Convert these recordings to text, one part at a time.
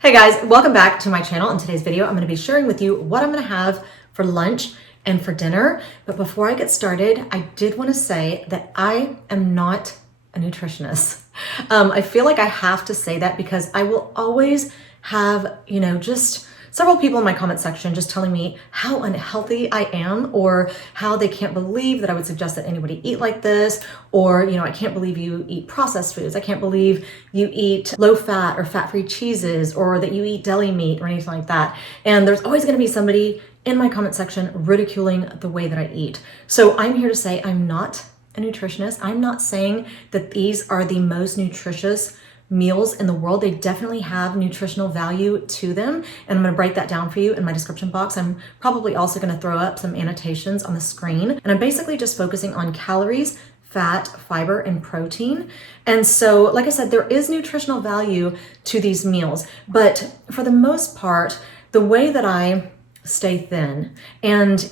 Hey guys, welcome back to my channel. In today's video, I'm going to be sharing with you what I'm going to have for lunch and for dinner. But before I get started, I did want to say that I am not a nutritionist. I feel like I have to say that because I will always have, just several people in my comment section just telling me how unhealthy I am, or how they can't believe that I would suggest that anybody eat like this, or, I can't believe you eat processed foods. I can't believe you eat low fat or fat-free cheeses, or that you eat deli meat or anything like that. And there's always going to be somebody in my comment section ridiculing the way that I eat. So I'm here to say I'm not a nutritionist. I'm not saying that these are the most nutritious meals in the world. They definitely have nutritional value to them, and I'm going to break that down for you in my description box. I'm probably also going to throw up some annotations on the screen, and I'm basically just focusing on calories, fat, fiber, and protein. And so, like I said, there is nutritional value to these meals, but for the most part, the way that I stay thin, and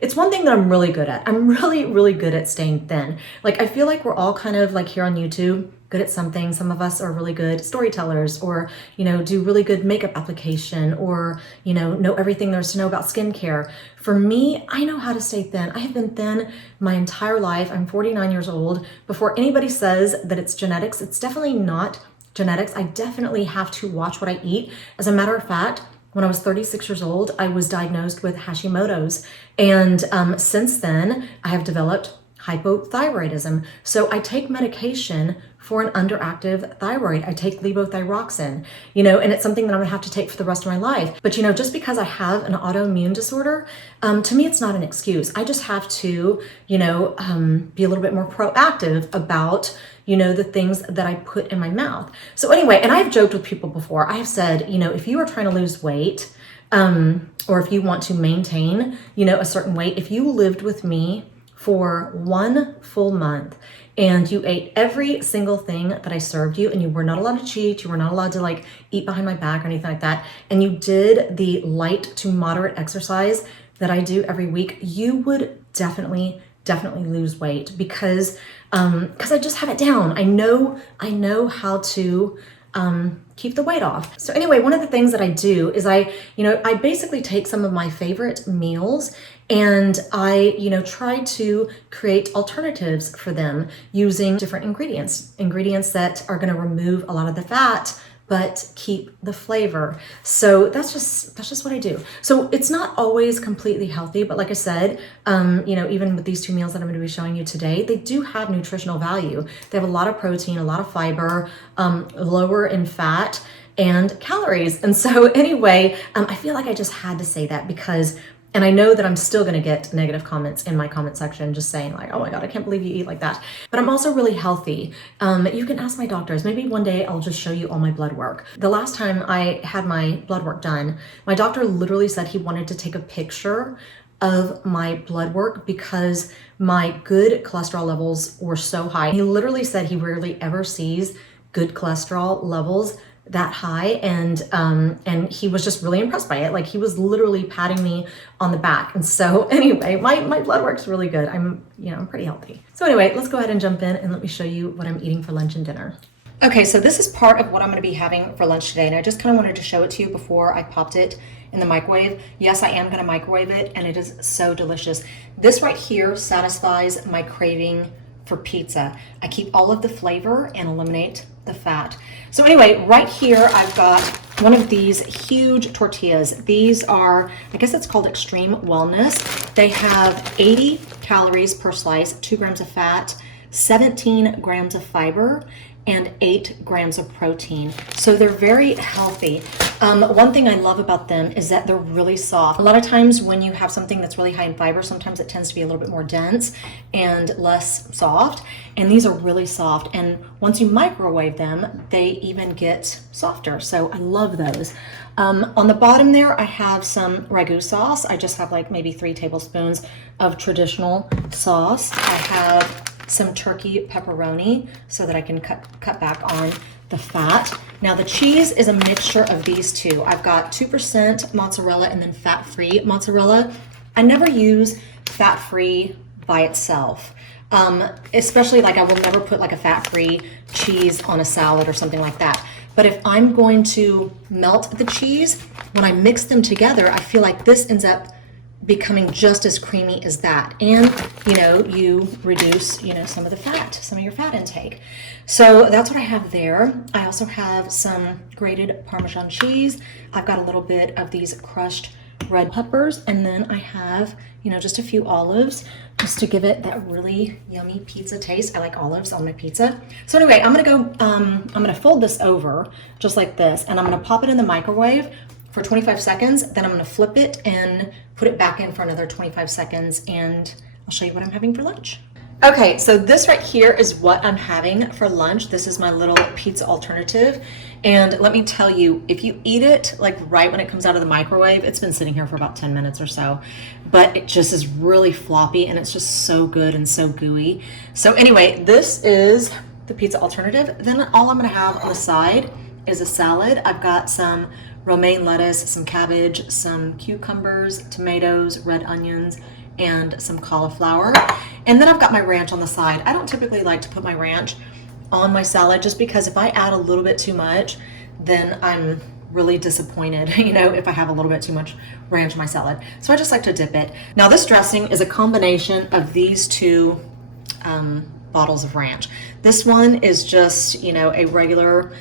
it's one thing that I'm really good at. I'm really, really good at staying thin. Like, I feel like we're all kind of like here on YouTube, good at something. Some of us are really good storytellers, or, do really good makeup application, or, know everything there is to know about skincare. For me, I know how to stay thin. I have been thin my entire life. I'm 49 years old. Before anybody says that it's genetics, it's definitely not genetics. I definitely have to watch what I eat. As a matter of fact, when I was 36 years old, I was diagnosed with Hashimoto's. And since then, I have developed hypothyroidism. So I take medication for an underactive thyroid. I take levothyroxine, and it's something that I'm gonna have to take for the rest of my life. But just because I have an autoimmune disorder, to me, it's not an excuse. I just have to, be a little bit more proactive about, the things that I put in my mouth. So anyway, and I've joked with people before. I have said, if you are trying to lose weight, or if you want to maintain, a certain weight, if you lived with me for 1 full month and you ate every single thing that I served you, and you were not allowed to cheat, you were not allowed to eat behind my back or anything like that, and you did the light to moderate exercise that I do every week, you would definitely lose weight because I just have it down. I know how to keep the weight off. So anyway, one of the things that I do is I basically take some of my favorite meals and I, try to create alternatives for them using different ingredients that are going to remove a lot of the fat, but keep the flavor. So that's just what I do. So it's not always completely healthy, but like I said, even with these 2 meals that I'm going to be showing you today, they do have nutritional value. They have a lot of protein, a lot of fiber, lower in fat and calories. And so anyway, I feel like I just had to say that because, and I know that I'm still going to get negative comments in my comment section just saying like, oh my God, I can't believe you eat like that. But I'm also really healthy. You can ask my doctors. Maybe one day I'll just show you all my blood work. The last time I had my blood work done, my doctor literally said he wanted to take a picture of my blood work because my good cholesterol levels were so high. He literally said he rarely ever sees good cholesterol levels that high, and he was just really impressed by it. Like, he was literally patting me on the back. And so anyway, my blood work's really good. I'm pretty healthy. So anyway, let's go ahead and jump in and let me show you what I'm eating for lunch and dinner. Okay, so this is part of what I'm going to be having for lunch today, and I just kind of wanted to show it to you before I popped it in the microwave. Yes, I am going to microwave it, and it is so delicious. This right here satisfies my craving for pizza. I keep all of the flavor and eliminate the fat. So anyway, right here I've got one of these huge tortillas. These are, I guess it's called Extreme Wellness. They have 80 calories per slice, 2 grams of fat, 17 grams of fiber, and 8 grams of protein. So they're very healthy. One thing I love about them is that they're really soft. A lot of times when you have something that's really high in fiber, sometimes it tends to be a little bit more dense and less soft. And these are really soft. And once you microwave them, they even get softer. So I love those. On the bottom there, I have some Ragu sauce. I just have like maybe 3 tablespoons of traditional sauce. I have some turkey pepperoni so that I can cut back on the fat. Now the cheese is a mixture of these two. I've got 2% mozzarella and then fat-free mozzarella. I never use fat-free by itself. Especially like I will never put like a fat-free cheese on a salad or something like that. But if I'm going to melt the cheese, when I mix them together, I feel like this ends up becoming just as creamy as that. And, you know, you reduce, you know, some of the fat, some of your fat intake. So that's what I have there. I also have some grated Parmesan cheese. I've got a little bit of these crushed red peppers, and then I have, you know, just a few olives just to give it that really yummy pizza taste. I like olives on my pizza. So anyway, I'm gonna fold this over just like this, and I'm gonna pop it in the microwave for 25 seconds. Then I'm gonna flip it and put it back in for another 25 seconds, and I'll show you what I'm having for lunch. Okay, so this right here is what I'm having for lunch. This is my little pizza alternative. And let me tell you, if you eat it like right when it comes out of the microwave, it's been sitting here for about 10 minutes or so, but it just is really floppy and it's just so good and so gooey. So anyway, this is the pizza alternative. Then all I'm gonna have on the side is a salad. I've got some romaine lettuce, some cabbage, some cucumbers, tomatoes, red onions, and some cauliflower. And then I've got my ranch on the side. I don't typically like to put my ranch on my salad just because if I add a little bit too much, then I'm really disappointed, you know, if I have a little bit too much ranch in my salad. So I just like to dip it. Now this dressing is a combination of these two bottles of ranch. This one is just, you know, a regular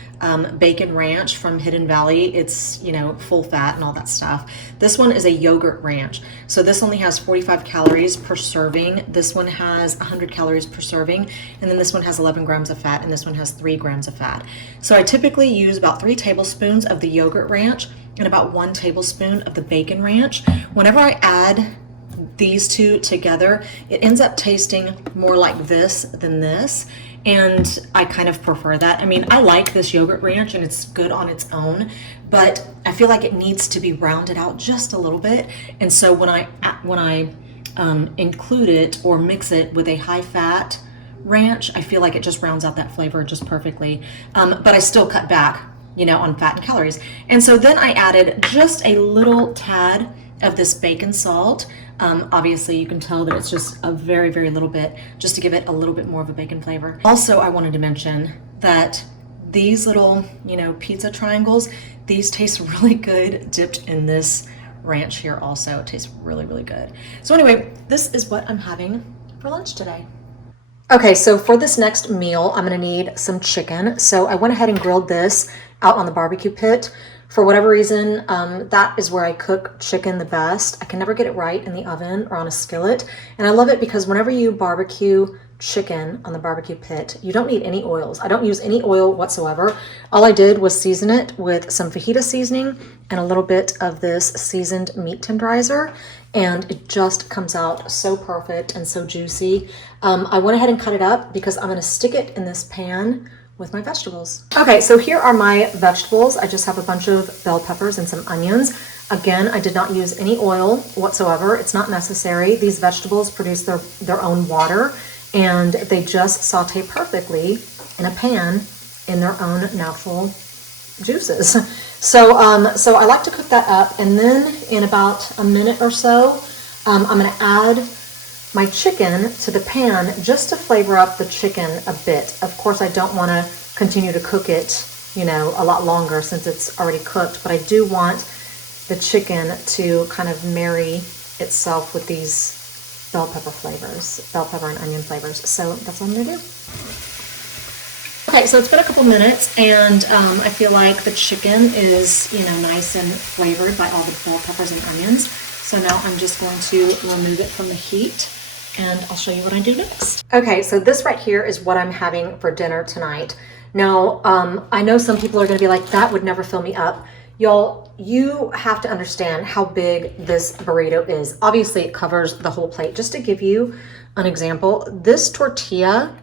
bacon ranch from Hidden Valley. It's, you know, full fat and all that stuff. This one is a yogurt ranch. So this only has 45 calories per serving. This one has 100 calories per serving. And then this one has 11 grams of fat, and this one has 3 grams of fat. So I typically use about 3 tablespoons of the yogurt ranch and about 1 tablespoon of the bacon ranch. Whenever I add these two together, it ends up tasting more like this than this, and I kind of prefer that. I mean, I like this yogurt ranch and it's good on its own, but I feel like it needs to be rounded out just a little bit. And so when I include it or mix it with a high fat ranch, I feel like it just rounds out that flavor just perfectly. But I still cut back, you know, on fat and calories. And so then I added just a little tad of this bacon salt. Obviously you can tell that it's just a very, very little bit, just to give it a little bit more of a bacon flavor. Also, I wanted to mention that these little, you know, pizza triangles, these taste really good dipped in this ranch here also. It tastes really, really good. So anyway, this is what I'm having for lunch today. Okay, so for this next meal, I'm gonna need some chicken. So I went ahead and grilled this out on the barbecue pit. For whatever reason, that is where I cook chicken the best. I can never get it right in the oven or on a skillet. And I love it because whenever you barbecue chicken on the barbecue pit, you don't need any oils. I don't use any oil whatsoever. All I did was season it with some fajita seasoning and a little bit of this seasoned meat tenderizer. And it just comes out so perfect and so juicy. I went ahead and cut it up because I'm gonna stick it in this pan with my vegetables. Okay, so here are my vegetables. I just have a bunch of bell peppers and some onions. Again, I did not use any oil whatsoever. It's not necessary. These vegetables produce their own water, and they just saute perfectly in a pan in their own natural juices. So I like to cook that up, and then in about a minute or so, I'm gonna add my chicken to the pan just to flavor up the chicken a bit. Of course, I don't want to continue to cook it, you know, a lot longer since it's already cooked, but I do want the chicken to kind of marry itself with these bell pepper flavors, bell pepper and onion flavors. So that's what I'm gonna do. Okay, so it's been a couple minutes, and I feel like the chicken is, you know, nice and flavored by all the bell peppers and onions. So now I'm just going to remove it from the heat, and I'll show you what I do next. Okay, so this right here is what I'm having for dinner tonight. Now, I know some people are gonna be like, that would never fill me up. Y'all, you have to understand how big this burrito is. Obviously, it covers the whole plate. Just to give you an example, this tortilla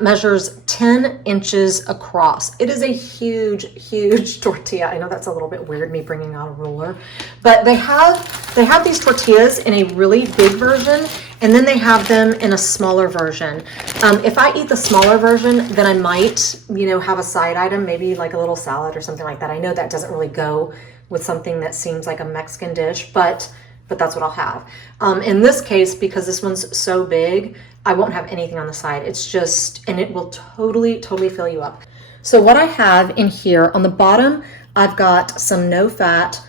measures 10 inches across. It is a huge, huge tortilla. I know that's a little bit weird, me bringing out a ruler, but they have these tortillas in a really big version, and then they have them in a smaller version. If I eat the smaller version, then I might, you know, have a side item, maybe like a little salad or something like that. I know that doesn't really go with something that seems like a Mexican dish, but that's what I'll have. In this case, because this one's so big, I won't have anything on the side. It's just, and it will totally, totally fill you up. So what I have in here on the bottom, I've got some no fat,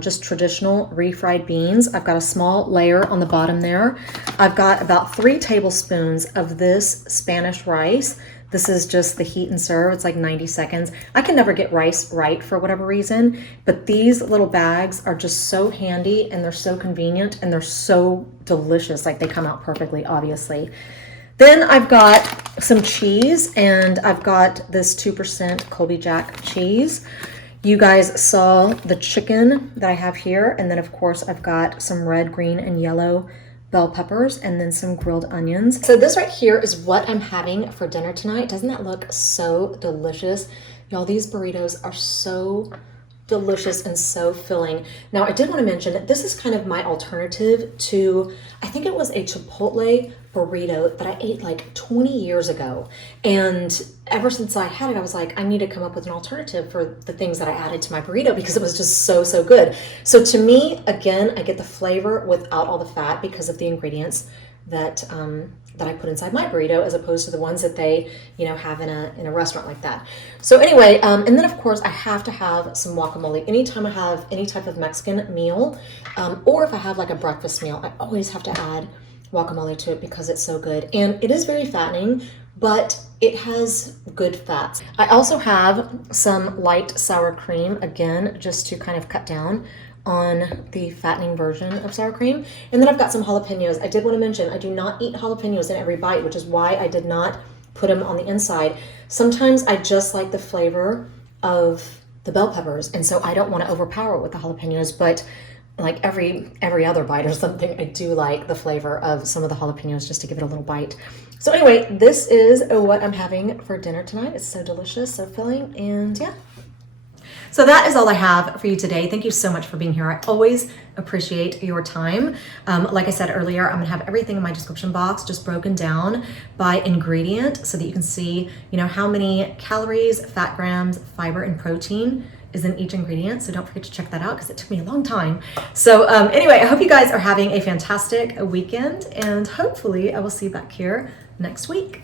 just traditional refried beans. I've got a small layer on the bottom there. I've got about 3 tablespoons of this Spanish rice. This is just the heat and serve. It's like 90 seconds. I can never get rice right for whatever reason, but these little bags are just so handy and they're so convenient and they're so delicious. Like they come out perfectly, obviously. Then I've got some cheese, and I've got this 2% Colby Jack cheese. You guys saw the chicken that I have here, and then of course I've got some red, green, and yellow bell peppers, and then some grilled onions. So this right here is what I'm having for dinner tonight. Doesn't that look so delicious? Y'all, these burritos are so delicious and so filling. Now, I did want to mention that this is kind of my alternative to, I think it was a Chipotle burrito that I ate like 20 years ago. And ever since I had it, I was like, I need to come up with an alternative for the things that I added to my burrito because it was just so, so good. So to me, again, I get the flavor without all the fat because of the ingredients that that I put inside my burrito, as opposed to the ones that they, you know, have in a restaurant like that. So anyway, and then of course I have to have some guacamole. Anytime I have any type of Mexican meal, or if I have like a breakfast meal, I always have to add guacamole to it because it's so good. And it is very fattening, but it has good fats. I also have some light sour cream, again, just to kind of cut down on the fattening version of sour cream. And then I've got some jalapenos. I did want to mention, I do not eat jalapenos in every bite, which is why I did not put them on the inside. Sometimes I just like the flavor of the bell peppers, and so I don't want to overpower it with the jalapenos, but like every other bite or something, I do like the flavor of some of the jalapenos just to give it a little bite. So anyway, this is what I'm having for dinner tonight. It's so delicious, so filling, and yeah. So that is all I have for you today. Thank you so much for being here. I always appreciate your time. Like I said earlier, I'm gonna have everything in my description box just broken down by ingredient so that you can see, you know, how many calories, fat grams, fiber, and protein is in each ingredient. So don't forget to check that out because it took me a long time. So anyway, I hope you guys are having a fantastic weekend, and hopefully I will see you back here next week.